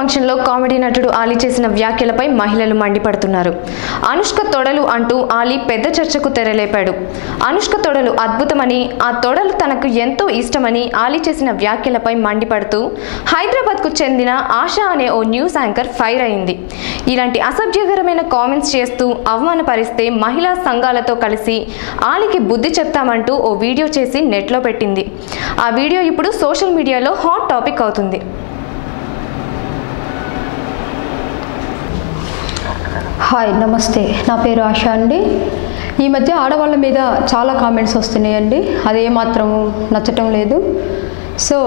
ఫంక్షన్లో కామెడీ నటుడు ఆలీ చేసిన వ్యాఖ్యలపై మహిళలు మండిపడుతున్నారు. అనుష్క తొడలు అంటూ ఆలీ పెద్ద చర్చకు తెరలేపాడు. అనుష్క తొడలు అద్భుతమని, ఆ తొడలు తనకు ఎంతో ఇష్టమని ఆలీ చేసిన వ్యాఖ్యలపై మండిపడుతూ హైదరాబాద్కు చెందిన ఆశా అనే ఓ న్యూస్ యాంకర్ ఫైర్ అయింది. ఇలాంటి అసభ్యకరమైన కామెంట్స్ చేస్తూ అవమానపరిస్తే మహిళా సంఘాలతో కలిసి ఆలీకి బుద్ధి చెప్తామంటూ ఓ వీడియో చేసి నెట్లో పెట్టింది. ఆ వీడియో ఇప్పుడు సోషల్ మీడియాలో హాట్ టాపిక్ అవుతుంది. హాయ్, నమస్తే. నా పేరు ఆశా అండి. ఈ మధ్య ఆడవాళ్ళ మీద చాలా కామెంట్స్ వస్తున్నాయండి. అది ఏమాత్రం నచ్చటం లేదు. సో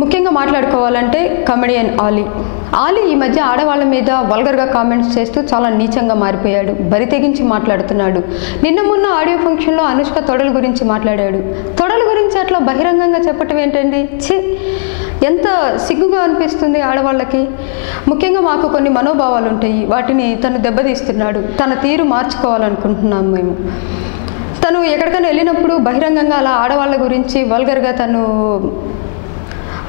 ముఖ్యంగా మాట్లాడుకోవాలంటే కమెడియన్ ఆలీ ఈ మధ్య ఆడవాళ్ళ మీద వల్గర్గా కామెంట్స్ చేస్తూ చాలా నీచంగా మారిపోయాడు. బరి తెగించి మాట్లాడుతున్నాడు. నిన్న మొన్న ఆడియో ఫంక్షన్లో అనుష్క తొడల గురించి మాట్లాడాడు. తొడల గురించి అట్లా బహిరంగంగా చెప్పటం ఏంటండి? ఎంత సిగ్గుగా అనిపిస్తుంది ఆడవాళ్ళకి. ముఖ్యంగా మాకు కొన్ని మనోభావాలు ఉంటాయి, వాటిని తను దెబ్బతీస్తున్నాడు. తన తీరు మార్చుకోవాలనుకుంటున్నాము మేము. తను ఎక్కడికైనా వెళ్ళినప్పుడు బహిరంగంగా అలా ఆడవాళ్ళ గురించి వల్గర్గా తను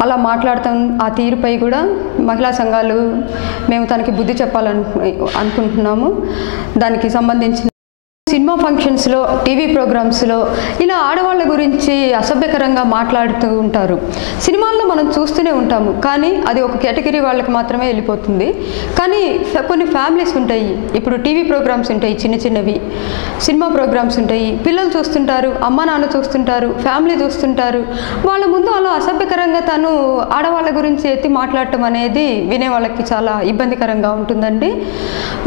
అలా మాట్లాడతాం. ఆ తీరుపై కూడా మహిళా సంఘాలు మేము తనకి బుద్ధి చెప్పాలనుకుంటున్నాము. దానికి సంబంధించిన సినిమా ఫంక్షన్స్లో, టీవీ ప్రోగ్రామ్స్లో ఇలా ఆడవాళ్ళ గురించి అసభ్యకరంగా మాట్లాడుతూ ఉంటారు. సినిమాల్లో మనం చూస్తూనే ఉంటాము, కానీ అది ఒక కేటగిరీ వాళ్ళకి మాత్రమే వెళ్ళిపోతుంది. కానీ కొన్ని ఫ్యామిలీస్ ఉంటాయి. ఇప్పుడు టీవీ ప్రోగ్రామ్స్ ఉంటాయి, చిన్న చిన్నవి సినిమా ప్రోగ్రామ్స్ ఉంటాయి. పిల్లలు చూస్తుంటారు, అమ్మ నాన్న చూస్తుంటారు, ఫ్యామిలీ చూస్తుంటారు. వాళ్ళ ముందు అలా అసభ్యకరంగా తను ఆడవాళ్ళ గురించి ఎత్తి మాట్లాడటం అనేది వినే వాళ్ళకి చాలా ఇబ్బందికరంగా ఉంటుందండి.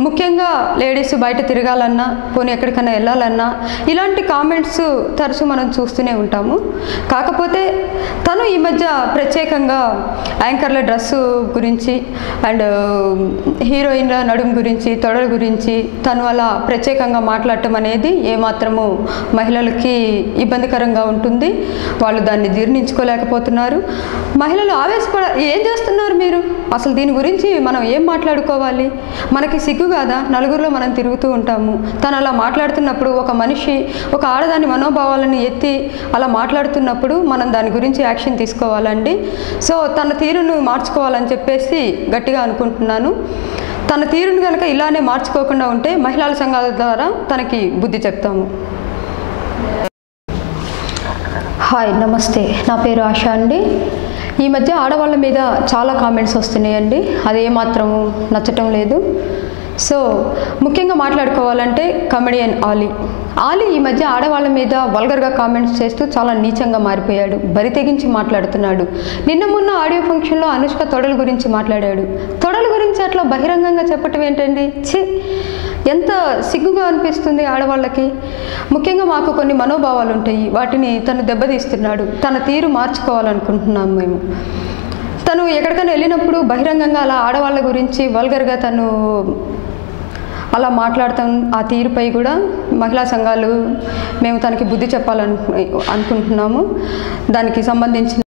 ముఖ్యంగా లేడీస్ బయట తిరగాలన్నా, పోనీ ఎక్కడికైనా వెళ్ళాలన్నా ఇలాంటి కామెంట్స్ తరచూ మనం చూస్తూనే ఉంటాము. కాకపోతే తను ఈ మధ్య ప్రత్యేకంగా యాంకర్ల డ్రెస్సు గురించి అండ్ హీరోయిన్ల నడుము గురించి, తొడల గురించి తను అలా ప్రత్యేకంగా మాట్లాడటం అనేది ఏమాత్రము మహిళలకి ఇబ్బందికరంగా ఉంటుంది. వాళ్ళు దాన్ని జీర్ణించుకోలేకపోతున్నారు. మహిళలు ఏం చేస్తున్నారు మీరు? అసలు దీని గురించి మనం ఏం మాట్లాడుకోవాలి? మనకి సిగ్గు కాదా? నలుగురిలో మనం తిరుగుతూ ఉంటాము. తను అలా మాట్లాడుతున్నప్పుడు, ఒక మనిషి ఒక ఆడదాని మనోభావాలను ఎత్తి అలా మాట్లాడుతున్నప్పుడు మనం దాని గురించి యాక్షన్ తీసుకోవాలండి. సో తన తీరును మార్చుకోవాలని చెప్పేసి గట్టిగా అనుకుంటున్నాను. తన తీరును కనుక ఇలానే మార్చుకోకుండా ఉంటే మహిళా సంఘాల ద్వారా తనకి బుద్ధి చెప్తాము. హాయ్, నమస్తే. నా పేరు ఆశా అండి. ఈ మధ్య ఆడవాళ్ళ మీద చాలా కామెంట్స్ వస్తున్నాయండి. అది ఏమాత్రం నచ్చటం లేదు. సో ముఖ్యంగా మాట్లాడుకోవాలంటే కమెడియన్ ఆలీ ఈ మధ్య ఆడవాళ్ళ మీద వల్గర్గా కామెంట్స్ చేస్తూ చాలా నీచంగా మారిపోయాడు. బరి తెగించి మాట్లాడుతున్నాడు. నిన్న మొన్న ఆడియో ఫంక్షన్లో అనుష్క తొడల గురించి మాట్లాడాడు. తొడల గురించి అట్లా బహిరంగంగా చెప్పటం ఏంటండి? ఎంత సిగ్గుగా అనిపిస్తుంది ఆడవాళ్ళకి. ముఖ్యంగా మాకు కొన్ని మనోభావాలు ఉంటాయి, వాటిని తను దెబ్బతీస్తున్నాడు. తన తీరు మార్చుకోవాలనుకుంటున్నాము మేము. తను ఎక్కడికైనా వెళ్ళినప్పుడు బహిరంగంగా అలా ఆడవాళ్ళ గురించి వల్గర్గా తను అలా మాట్లాడతాం. ఆ తీరుపై కూడా మహిళా సంఘాలు మేము తనకి బుద్ధి చెప్పాలనుకుంటున్నాము. దానికి సంబంధించిన